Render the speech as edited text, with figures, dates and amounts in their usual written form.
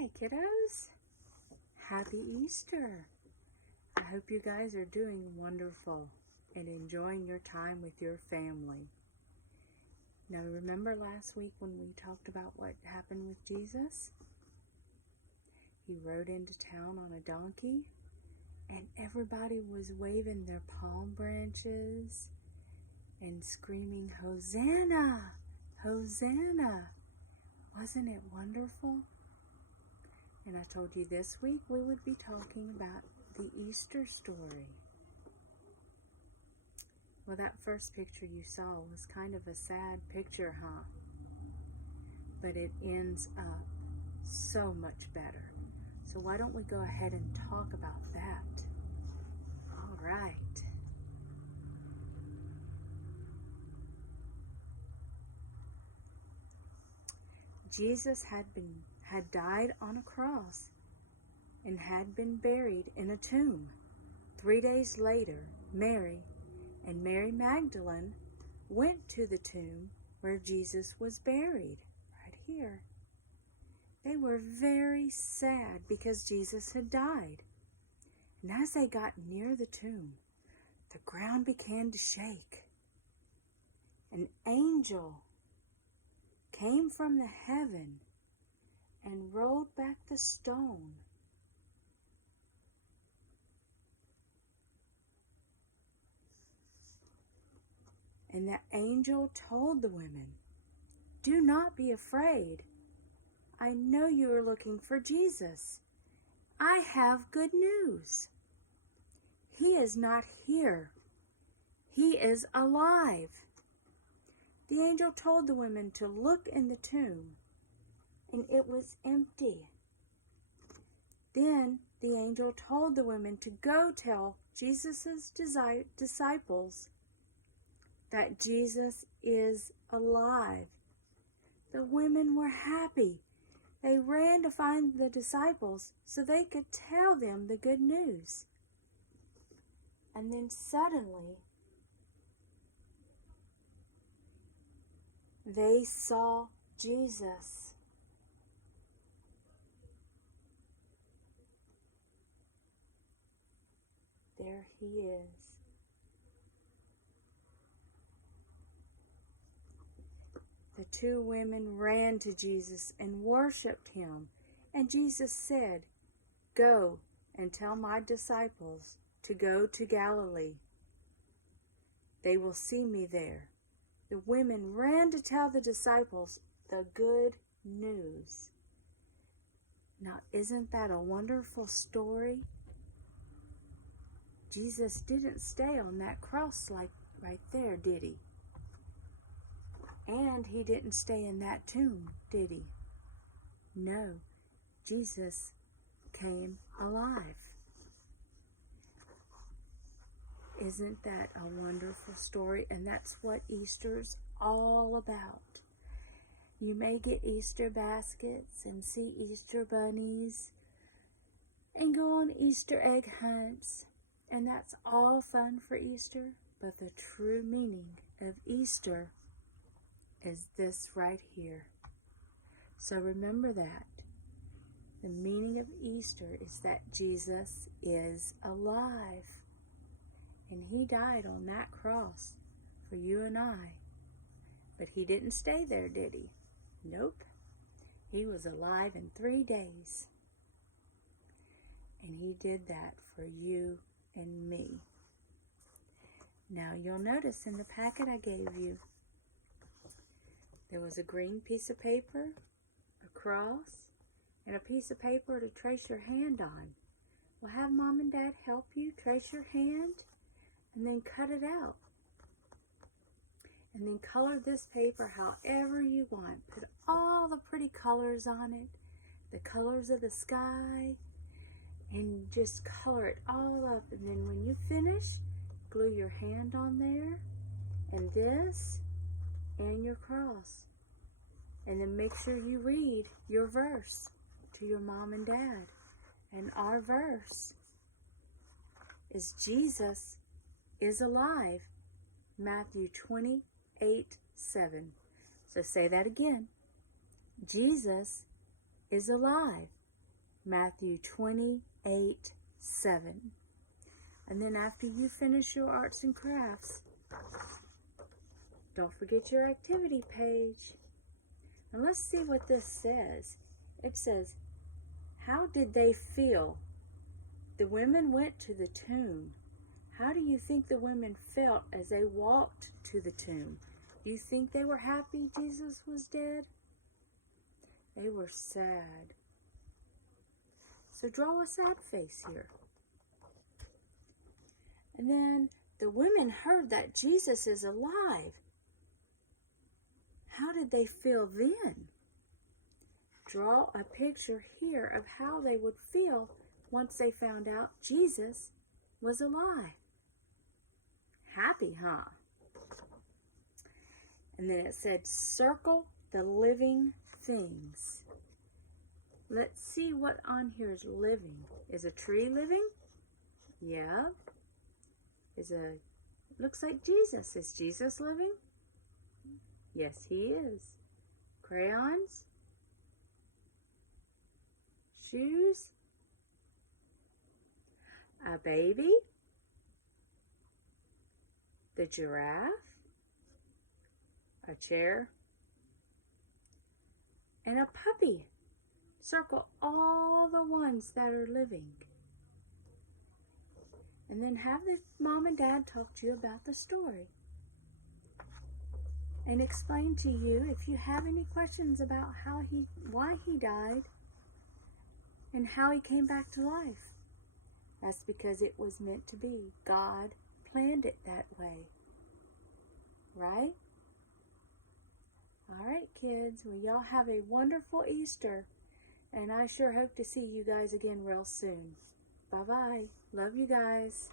Hi, kiddos. Happy Easter. I hope you guys are doing wonderful and enjoying your time with your family. Now, remember last week when we talked about what happened with Jesus? He rode into town on a donkey, and everybody was waving their palm branches and screaming, "Hosanna! Hosanna!" Wasn't it wonderful? And I told you this week we would be talking about the Easter story. Well, that first picture you saw was kind of a sad picture, huh? But it ends up so much better. So why don't we go ahead and talk about that? All right. Jesus had died on a cross and had been buried in a tomb. 3 days later, Mary and Mary Magdalene went to the tomb where Jesus was buried, right here. They were very sad because Jesus had died. And as they got near the tomb, the ground began to shake. An angel came from the heaven and rolled back the stone. And the angel told the women, "Do not be afraid. I know you are looking for Jesus. I have good news. He is not here. He is alive." The angel told the women to look in the tomb, and it was empty. Then the angel told the women to go tell Jesus' disciples that Jesus is alive. The women were happy. They ran to find the disciples so they could tell them the good news. And then suddenly, they saw Jesus. There he is. The two women ran to Jesus and worshiped him. And Jesus said, "Go and tell my disciples to go to Galilee. They will see me there." The women ran to tell the disciples the good news. Now, isn't that a wonderful story? Jesus didn't stay on that cross like right there, did he? And he didn't stay in that tomb, did he? No, Jesus came alive. Isn't that a wonderful story? And that's what Easter's all about. You may get Easter baskets and see Easter bunnies and go on Easter egg hunts, and that's all fun for Easter, but the true meaning of Easter is this right here. So remember that. The meaning of Easter is that Jesus is alive. And he died on that cross for you and I. But he didn't stay there, did he? Nope. He was alive in 3 days. And he did that for you and me. Now you'll notice in the packet I gave you, there was a green piece of paper, a cross, and a piece of paper to trace your hand on. Well, have Mom and Dad help you trace your hand and then cut it out. And then color this paper however you want. Put all the pretty colors on it, the colors of the sky, and just color it all up. And then when you finish, glue your hand on there, and this, and your cross. And then make sure you read your verse to your mom and dad. And our verse is Jesus is alive. Matthew 28:7. So say that again. Jesus is alive. Matthew 28:7. And then after you finish your arts and crafts, don't forget your activity page. And let's see what this says. It says, how did they feel? The women went to the tomb. How do you think the women felt as they walked to the tomb? Do you think they were happy Jesus was dead? They were sad. So draw a sad face here. And then the women heard that Jesus is alive. How did they feel then? Draw a picture here of how they would feel once they found out Jesus was alive. Happy, huh? And then it said, circle the living things. Let's see what on here is living. Is a tree living? Yeah. Looks like Jesus. Is Jesus living? Yes, he is. Crayons? Shoes? A baby? The giraffe? A chair? And a puppy. Circle all the ones that are living. And then have the mom and dad talk to you about the story. And explain to you if you have any questions about why he died and how he came back to life. That's because it was meant to be. God planned it that way. Right? All right, kids. Well, y'all have a wonderful Easter. And I sure hope to see you guys again real soon. Bye-bye. Love you guys.